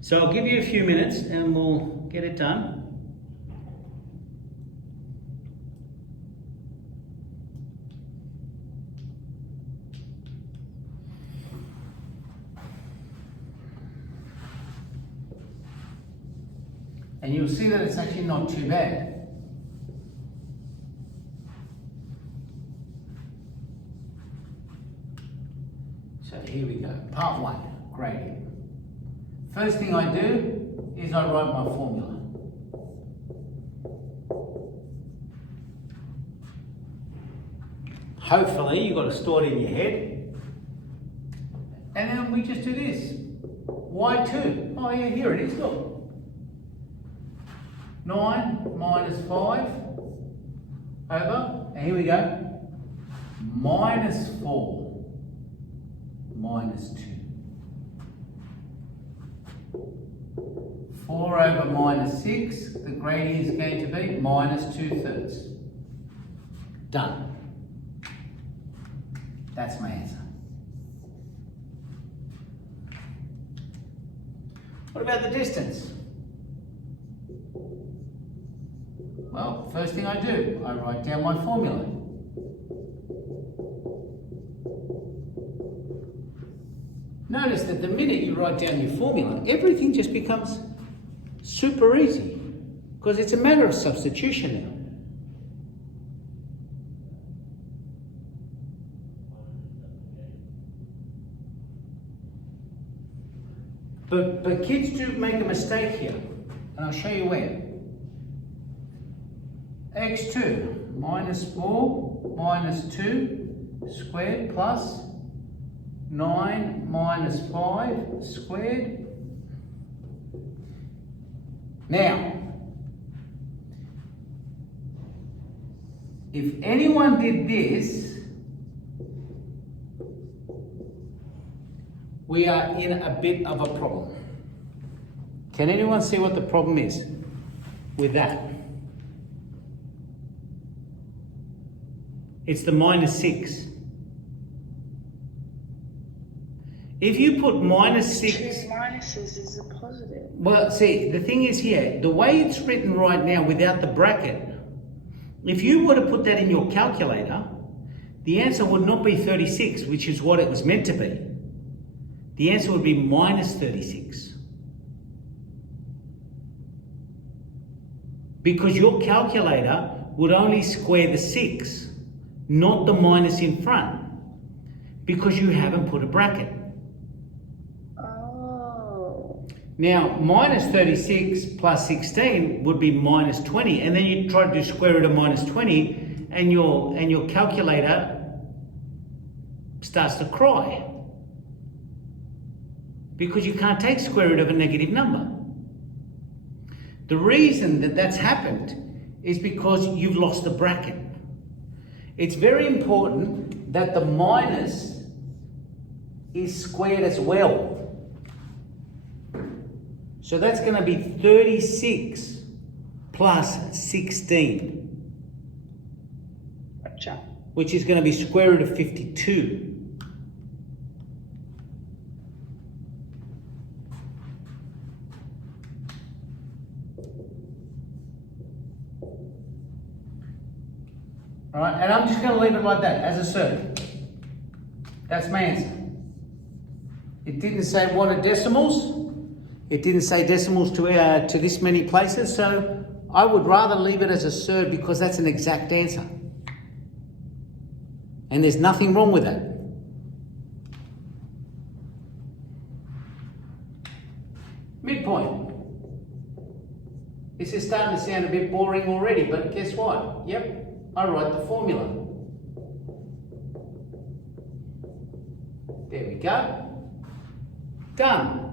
So I'll give you a few minutes and we'll get it done. And you'll see that it's actually not too bad. So here we go, part one, gradient. First thing I do is I write my formula. Hopefully you've got to store it in your head. And then we just do this. Y2, oh yeah, here it is, look. 9 minus 5 over, and here we go, minus 4 minus 2. 4 over minus 6, the gradient is going to be minus 2/3. Done. That's my answer. What about the distance? Well, first thing I do, I write down my formula. Notice that the minute you write down your formula, everything just becomes super easy because it's a matter of substitution now. But kids do make a mistake here, and I'll show you where. x2 minus 4 minus 2 squared plus 9 minus 5 squared. Now, if anyone did this, we are in a bit of a problem. Can anyone see what the problem is with that? It's the minus 6. If you put minus 6... 2 minuses is a positive. Well, see, the thing is here, the way it's written right now without the bracket, if you were to put that in your calculator, the answer would not be 36, which is what it was meant to be. The answer would be minus 36. Because your calculator would only square the 6, not the minus in front, because you haven't put a bracket. Oh. Now, minus 36 plus 16 would be minus 20, and then you try to do square root of minus 20, and your calculator starts to cry. Because you can't take square root of a negative number. The reason that that's happened is because you've lost the bracket. It's very important that the minus is squared as well. So that's going to be 36 plus 16. Gotcha. Which is going to be square root of 52. All right, and I'm just going to leave it like that, as a survey. That's my answer. It didn't say what are decimals. It didn't say decimals to this many places, so I would rather leave it as a surd because that's an exact answer. And there's nothing wrong with that. Midpoint. This is starting to sound a bit boring already, but guess what? Yep. I write the formula. There we go. Done.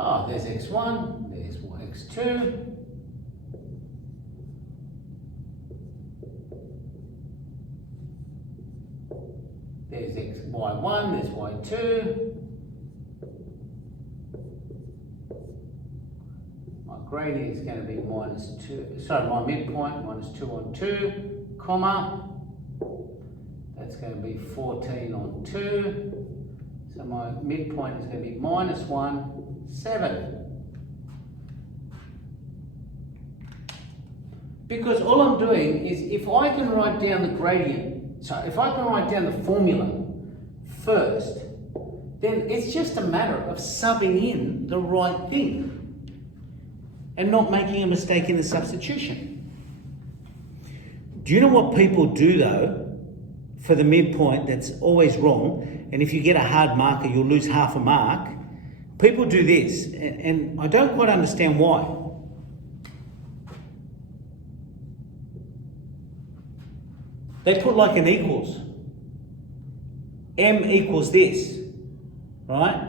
Oh, there's x1, there's x2. There's y1, there's y2. Gradient is going to be minus 2, sorry, my midpoint, minus 2 on 2, comma, that's going to be 14 on 2, So my midpoint is going to be minus 1, 7. Because all I'm doing is, if I can write down the gradient, so if I can write down the formula first, then it's just a matter of subbing in the right thing and not making a mistake in the substitution. Do you know what people do though for the midpoint that's always wrong? And if you get a hard marker, you'll lose half a mark. People do this, and I don't quite understand why. They put like an equals. M equals this, right?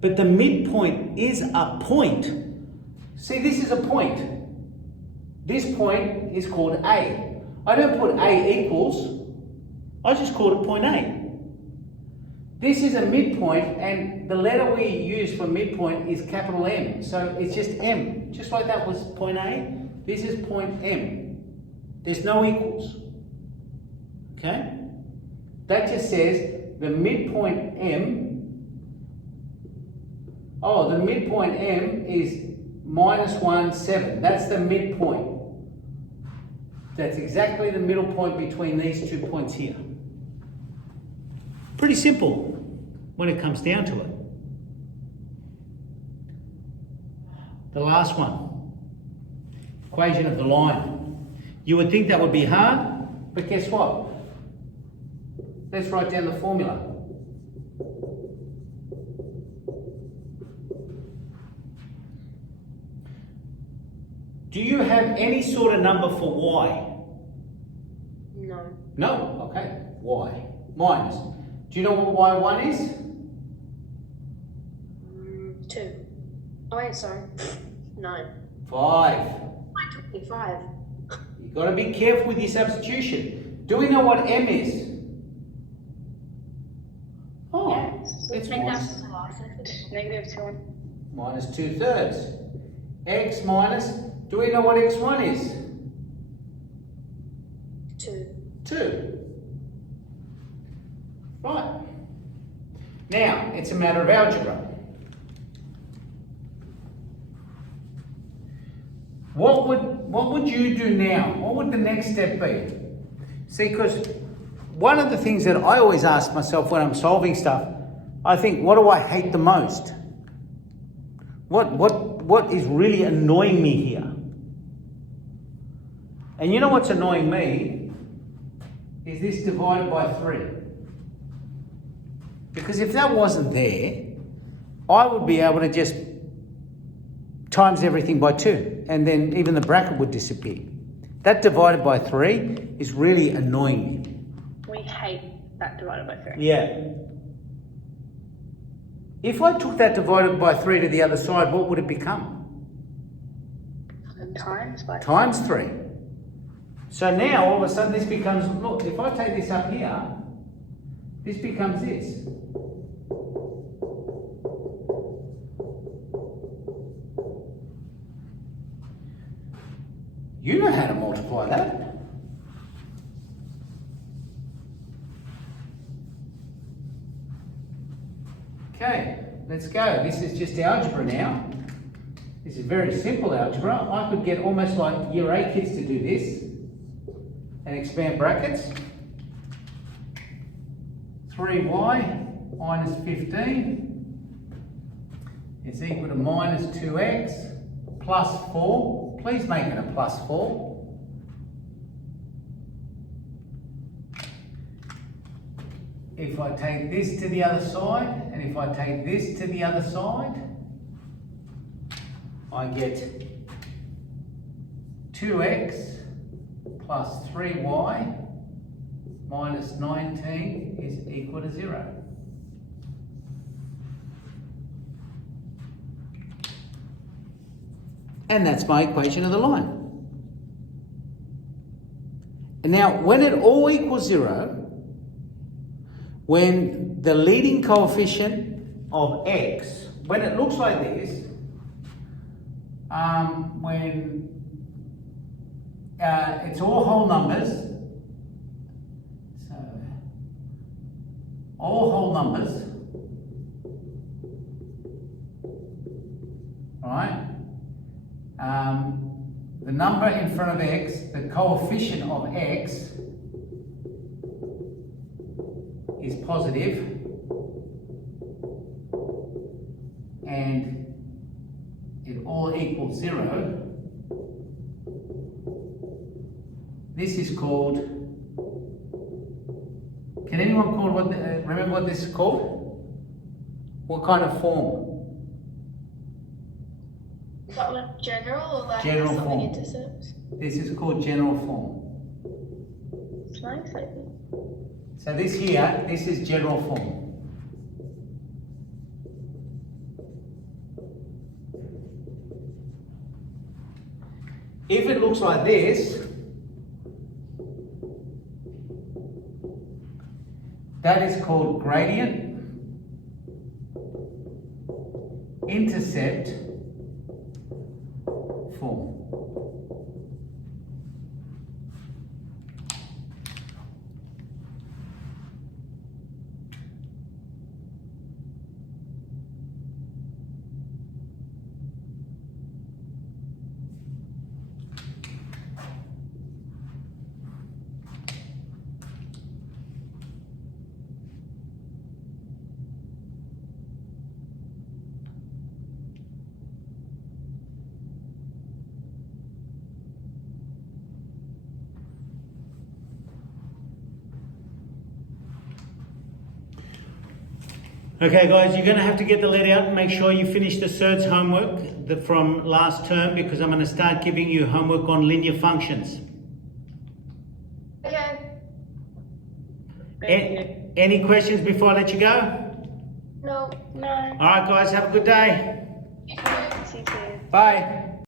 But the midpoint is a point. See, this is a point. This point is called A. I don't put A equals, I just call it point A. This is a midpoint, and the letter we use for midpoint is capital M. So it's just M. Just like that was point A, this is point M. There's no equals. Okay? That just says the midpoint M, the midpoint M is minus 1, 7. That's the midpoint. That's exactly the middle point between these 2 points here. Pretty simple when it comes down to it. The last one, equation of the line. You would think that would be hard, but guess what? Let's write down the formula. Do you have any sort of number for y? No. No? Okay. Y. Minus. Do you know what y1 is? 2. Oh wait, sorry. 9. 5. 25. You've got to be careful with your substitution. Do we know what m is? Oh, Yes. it's Negative 2. minus 2/3. X minus, do we know what x1 is? 2. 2. Right. Now, it's a matter of algebra. What would you do now? What would the next step be? See, because one of the things that I always ask myself when I'm solving stuff, I think, what do I hate the most? What is really annoying me here? And you know what's annoying me? Is this divided by 3. Because if that wasn't there, I would be able to just times everything by 2, and then even the bracket would disappear. That divided by 3 is really annoying me. We hate that divided by 3. Yeah. If I took that divided by 3 to the other side, what would it become? Times by Times 3. So now, all of a sudden, this becomes, look, if I take this up here, this becomes this. You know how to multiply that. Okay, let's go. This is just algebra now. This is very simple algebra. I could get almost like year 8 kids to do this and expand brackets. 3y minus 15 is equal to minus 2x plus 4. Please make it a plus 4. If I take this to the other side, and if I take this to the other side, I get 2x plus 3y minus 19 is equal to 0. And that's my equation of the line. And now, when it all equals 0, when the leading coefficient of x, when it looks like this, when it's all whole numbers, so all whole numbers, right? The number in front of x, the coefficient of x is positive, and it all equals 0. This is called, can anyone call what, remember what this is called? What kind of form? Is that like general or like General something form. intercepts? This is called general form. It's nice, I think. So this here, this is general form. If it looks like this, that is called gradient intercept form. Okay guys, you're going to have to get the letter out and make sure you finish the CERT's homework from last term, because I'm going to start giving you homework on linear functions. Okay. Any questions before I let you go? No. Alright guys, have a good day. See you. Bye.